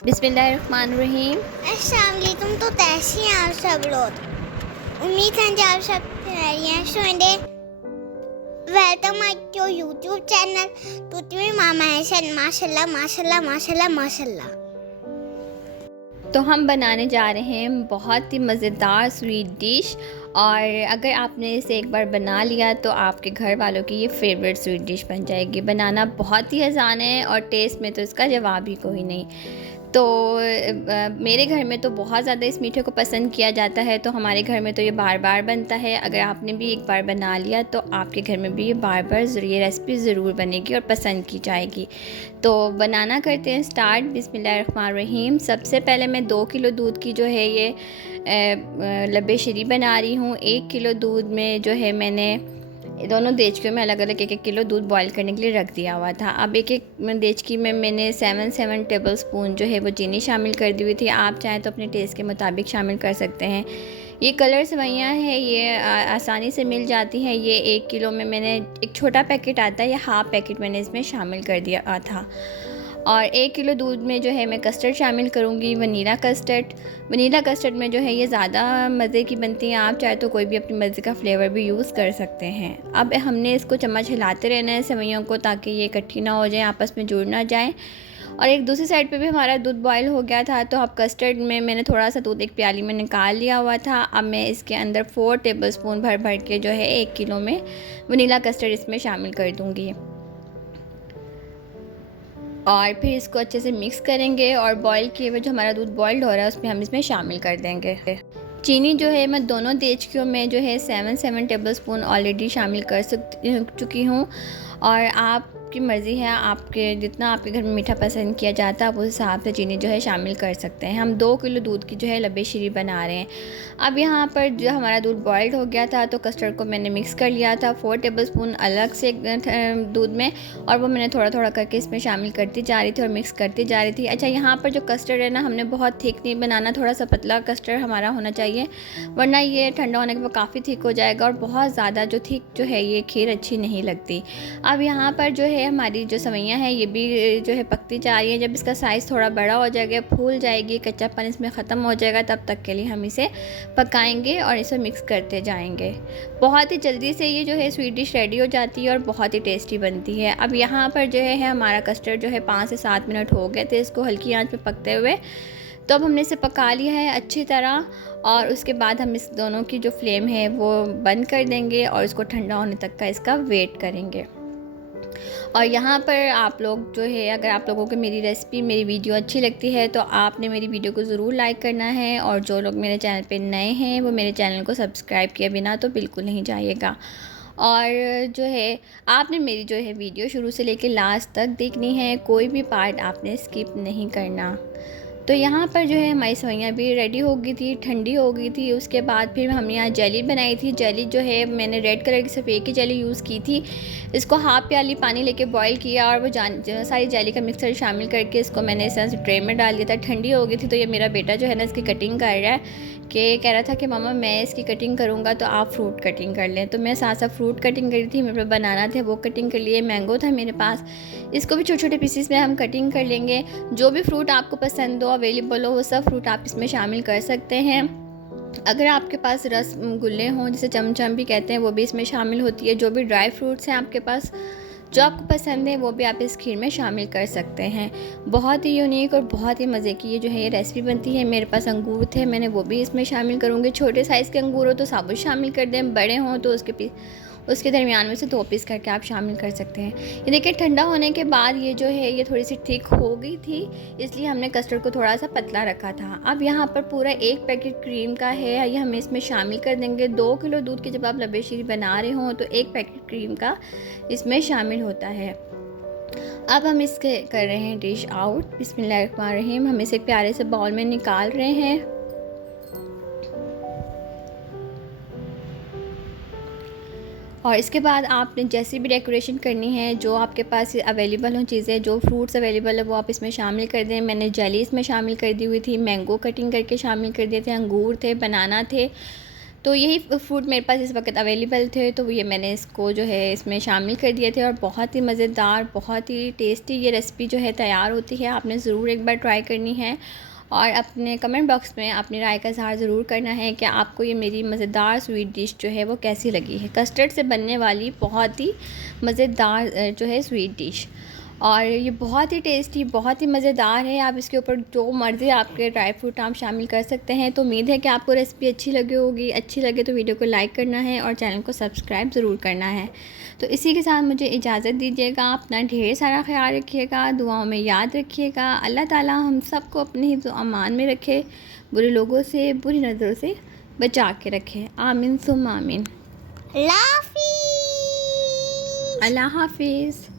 बिस्मिल्लाहिर्रहमानिर्रहीम। अस्सलाम वालेकुम। तो कैसे हैं आप सब लोग? उम्मीद है कि आप सब खैरियत से होंगे। Welcome my to YouTube channel तुतमी मामा हसन। माशाल्लाह माशाल्लाह माशाल्लाह माशाल्लाह। तो हम बनाने जा रहे हैं बहुत ही मज़ेदार स्वीट डिश, और अगर आपने इसे एक बार बना लिया तो आपके घर वालों की ये फेवरेट स्वीट डिश बन जाएगी। बनाना बहुत ही आसान है और टेस्ट में तो इसका जवाब ही कोई नहीं। तो मेरे घर में तो बहुत ज़्यादा इस मीठे को पसंद किया जाता है, तो हमारे घर में तो ये बार बार बनता है। अगर आपने भी एक बार बना लिया तो आपके घर में भी ये बार बार ये रेसिपी ज़रूर बनेगी और पसंद की जाएगी। तो बनाना करते हैं स्टार्ट। बिस्मिल्लाहिर्रहमानिर्रहीम। सबसे पहले मैं 2 किलो दूध की जो है ये लब्बे शीरी बना रही हूँ। 1 किलो दूध में जो है मैंने दोनों देचकियों में अलग अलग 1-1 किलो दूध बॉईल करने के लिए रख दिया हुआ था। अब 1-1 देचकी में मैंने 7 टेबल स्पून जो है वो चीनी शामिल कर दी हुई थी। आप चाहें तो अपने टेस्ट के मुताबिक शामिल कर सकते हैं। ये कलर सेवइयाँ हैं, ये आसानी से मिल जाती हैं। ये 1 किलो में मैंने एक छोटा पैकेट आता है, या हाफ़ पैकेट मैंने इसमें शामिल कर दिया था। और 1 किलो दूध में जो है मैं कस्टर्ड शामिल करूँगी, वनीला कस्टर्ड में जो है ये ज़्यादा मज़े की बनती है। आप चाहे तो कोई भी अपनी मर्ज़ी का फ्लेवर भी यूज़ कर सकते हैं। अब हमने इसको चम्मच हिलाते रहना है सेवइयों को, ताकि ये इकट्ठी ना हो जाए, आपस में जुड़ ना जाए। और एक दूसरी साइड पे भी हमारा दूध बॉयल हो गया था। तो अब कस्टर्ड में मैंने थोड़ा सा दूध एक प्याली में निकाल लिया हुआ था। अब मैं इसके अंदर 4 टेबल स्पून भर के जो है 1 किलो में वनीला कस्टर्ड इसमें शामिल कर दूँगी, और फिर इसको अच्छे से मिक्स करेंगे। और बॉईल किए हुए जो हमारा दूध बॉइल्ड हो रहा है उसमें हम इसमें शामिल कर देंगे। चीनी जो है मैं दोनों देचकियों में जो है 7 टेबल स्पून ऑलरेडी शामिल कर चुकी हूँ। और आपकी मर्ज़ी है, आपके जितना आपके घर में मीठा पसंद किया जाता है आप उस हिसाब से चीनी जो है शामिल कर सकते हैं। हम 2 किलो दूध की जो है लब्बे शीरी बना रहे हैं। अब यहाँ पर जो हमारा दूध बॉइल्ड हो गया था तो कस्टर्ड को मैंने मिक्स कर लिया था 4 टेबल स्पून अलग से दूध में, और वो मैंने थोड़ा थोड़ा करके इसमें शामिल करती जा रही थी और मिक्स करती जा रही थी। अच्छा, यहाँ पर जो कस्टर्ड है ना, हमने बहुत थिक नहीं बनाना, थोड़ा सा पतला कस्टर्ड हमारा होना चाहिए, वरना ये ठंडा होने के बाद काफ़ी थिक हो जाएगा और बहुत ज़्यादा जो थिक जो है ये खीर अच्छी नहीं लगती। अब यहाँ पर जो है हमारी जो सेवइयाँ हैं ये भी जो है पकती जा रही है। जब इसका साइज़ थोड़ा बड़ा हो जाएगा, फूल जाएगी, कच्चापन इसमें ख़त्म हो जाएगा, तब तक के लिए हम इसे पकाएंगे और इसे मिक्स करते जाएंगे। बहुत ही जल्दी से ये जो है स्वीट डिश रेडी हो जाती है और बहुत ही टेस्टी बनती है। अब यहाँ पर जो है हमारा कस्टर्ड जो है 5 से 7 मिनट हो गए थे इसको हल्की आंच पे पकते हुए। तो अब हमने इसे पका लिया है अच्छी तरह, और उसके बाद हम इस दोनों की जो फ्लेम है वो बंद कर देंगे और इसको ठंडा होने तक का इसका वेट करेंगे। और यहाँ पर आप लोग जो है, अगर आप लोगों को मेरी रेसिपी, मेरी वीडियो अच्छी लगती है तो आपने मेरी वीडियो को ज़रूर लाइक करना है, और जो लोग मेरे चैनल पे नए हैं वो मेरे चैनल को सब्सक्राइब किए बिना तो बिल्कुल नहीं जाइएगा। और जो है आपने मेरी जो है वीडियो शुरू से लेकर लास्ट तक देखनी है, कोई भी पार्ट आपने स्किप नहीं करना। तो यहाँ पर जो है हमारी सेवइयाँ भी रेडी हो गई थी, ठंडी हो गई थी। उसके बाद फिर हमने यहाँ जेली बनाई थी। जेली जो है मैंने रेड कलर की सफ़ेद की जेली यूज़ की थी। इसको हाफ़ प्याली पानी लेके बॉईल किया और वो सारी जेली का मिक्सर शामिल करके इसको मैंने इस तरह से ट्रे में डाल दिया था। ठंडी हो गई थी तो ये मेरा बेटा जो है ना इसकी कटिंग कर रहा है, कि कह रहा था कि मामा मैं इसकी कटिंग करूँगा तो आप फ्रूट कटिंग कर लें। तो मैं साथ साथ फ्रूट कटिंग करी थी, मेरे पास बनाना थे वो कटिंग कर लिए, मैंगो था मेरे पास, इसको भी छोटे छोटे पीसीस में हम कटिंग कर लेंगे। जो भी फ्रूट आपको पसंद हो, अवेलेबल हो, वो सब फ्रूट आप इसमें शामिल कर सकते हैं। अगर आपके पास रसगुल्ले हों, जिसे चमचम भी कहते हैं, वो भी इसमें शामिल होती है। जो भी ड्राई फ्रूट्स हैं आपके पास जो आपको पसंद है वो भी आप इस खीर में शामिल कर सकते हैं। बहुत ही यूनिक और बहुत ही मज़े की ये जो है ये रेसिपी बनती है। मेरे पास अंगूर थे, मैंने वो भी इसमें शामिल करूँगी। छोटे साइज़ के अंगूर हो तो साबुत शामिल कर दें, बड़े हों तो उसके दरमियान में से 2 पीस करके आप शामिल कर सकते हैं। ये देखिए ठंडा होने के बाद ये जो है ये थोड़ी सी थिक हो गई थी, इसलिए हमने कस्टर्ड को थोड़ा सा पतला रखा था। अब यहाँ पर पूरा 1 पैकेट क्रीम का है, ये हम इसमें शामिल कर देंगे। 2 किलो दूध की जब आप लब्बे शीरी बना रहे हों तो 1 पैकेट क्रीम का इसमें शामिल होता है। अब हम इसके कर रहे हैं डिश आउट। बिस्मिल्लाहिर्रहमानिर्रहीम। हम इसे प्यारे से बाउल में निकाल रहे हैं। और इसके बाद आपने जैसी भी डेकोरेशन करनी है, जो आपके पास अवेलेबल हो चीज़ें, जो फ्रूट्स अवेलेबल है वो आप इसमें शामिल कर दें। मैंने जेली इसमें शामिल कर दी हुई थी, मैंगो कटिंग करके शामिल कर दिए थे, अंगूर थे, बनाना थे। तो यही फ्रूट मेरे पास इस वक्त अवेलेबल थे, तो ये मैंने इसको जो है इसमें शामिल कर दिए थे और बहुत ही मज़ेदार, बहुत ही टेस्टी ये रेसिपी जो है तैयार होती है। आपने ज़रूर एक बार ट्राई करनी है और अपने कमेंट बॉक्स में अपनी राय का इज़हार ज़रूर करना है कि आपको ये मेरी मज़ेदार स्वीट डिश जो है वो कैसी लगी है। कस्टर्ड से बनने वाली बहुत ही मज़ेदार जो है स्वीट डिश, और ये बहुत ही टेस्टी, बहुत ही मज़ेदार है। आप इसके ऊपर जो मर्ज़ी आपके ड्राई फ्रूट आप शामिल कर सकते हैं। तो उम्मीद है कि आपको रेसिपी अच्छी लगी होगी। अच्छी लगे तो वीडियो को लाइक करना है और चैनल को सब्सक्राइब ज़रूर करना है। तो इसी के साथ मुझे इजाज़त दीजिएगा। अपना ढेर सारा ख्याल रखिएगा, दुआओं में याद रखिएगा। अल्लाह ताला हम सबको अपने हिफ्ज़ व अमान में रखे, बुरे लोगों से, बुरी नज़रों से बचा के रखे। आमीन सुम्मा आमीन। अल्लाह हाफिज़। अल्लाह हाफिज़।